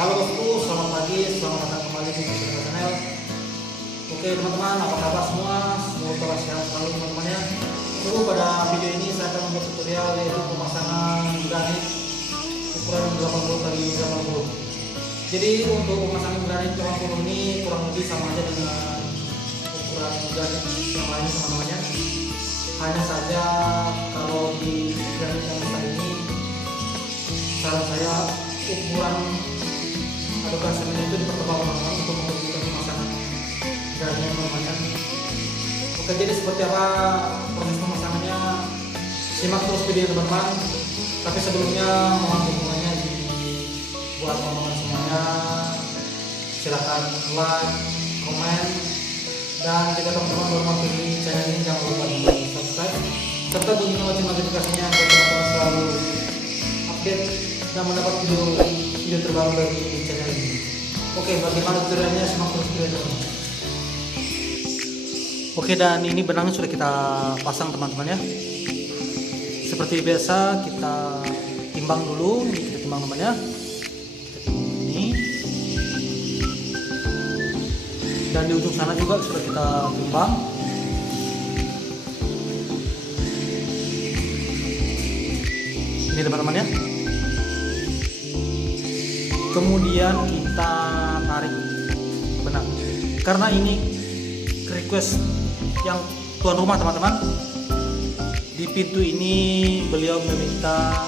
Halo bosku, selamat pagi, selamat datang kembali di channel. Oke teman-teman, apa kabar semua? Semoga sehat selalu teman-teman ya. Dulu pada video ini saya akan membuat tutorial yaitu pemasangan granit ukuran 80 kali 80. Jadi untuk pemasangan granit 80 ini kurang lebih sama aja dengan ukuran granit yang lain teman-teman ya. Hanya saja kalau di granit yang besar ini saran saya ukuran adukan semen itu dipertebal teman-teman untuk mempermudah pemasangan granit teman-teman. Oke, jadi seperti apa proses pemasangannya, simak terus video teman-teman. Tapi sebelumnya mohon dukungannya buat teman-teman semuanya, silahkan like, komen, dan jika teman-teman baru mampir di channel ini jangan lupa di subscribe serta bunyikan lonceng notifikasinya agar teman-teman selalu update dan mendapat video terbaru dari channel ini. Oke, bagaimana tutorialnya, simak terus video teman-teman. Oke, dan ini benangnya sudah kita pasang teman-teman ya. Seperti biasa kita timbang dulu, ini kita timbang teman ya. Ini. Dan di ujung sana juga sudah kita timbang. Ini teman-teman ya. Kemudian kita tarik benang. Karena ini request yang tuan rumah teman-teman, di pintu ini beliau meminta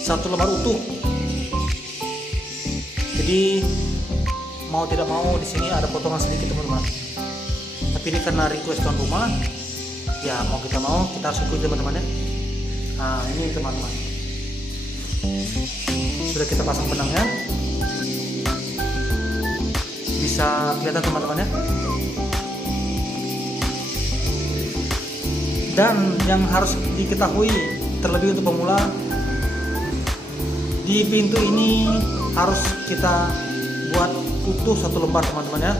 1 lembar utuh. Jadi mau tidak mau di sini ada potongan sedikit teman-teman. Tapi ini karena request tuan rumah, ya mau kita harus ikuti teman-teman ya. Nah ini teman-teman, sudah kita pasang benangnya, bisa kelihatan teman-teman ya. Dan yang harus diketahui terlebih untuk pemula, di pintu ini harus kita buat utuh 1 lembar teman-teman ya.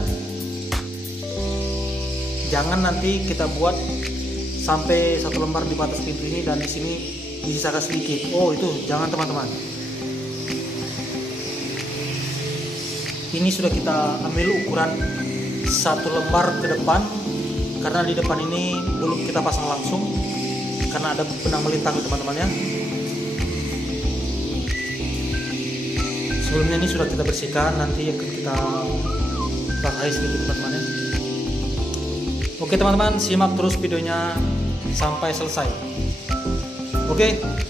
Jangan nanti kita buat sampai 1 lembar di batas pintu ini dan di sini disisakan sedikit. Oh itu jangan teman-teman. Ini sudah kita ambil ukuran 1 lembar ke depan, karena di depan ini belum kita pasang langsung karena ada benang melintang teman-teman ya. Sebelumnya ini sudah kita bersihkan, nanti akan kita pakai sedikit teman-teman ya. Oke teman-teman, simak terus videonya sampai selesai. Oke.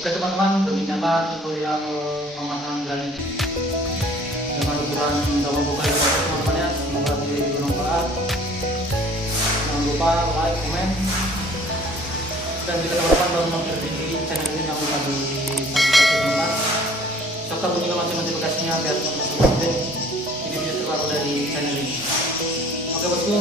Oke teman-teman, demikianlah tutorial pemasangan granit dengan ukuran double buka teman-teman ya. Semoga video ini bermanfaat. Jangan lupa like, comment, dan jika teman-teman baru mampir di channel ini jangan lupa di subscribe teman-teman, serta bunyikan lonceng notifikasinya biar teman-teman update video-video terbaru dari channel ini. Oke bosku,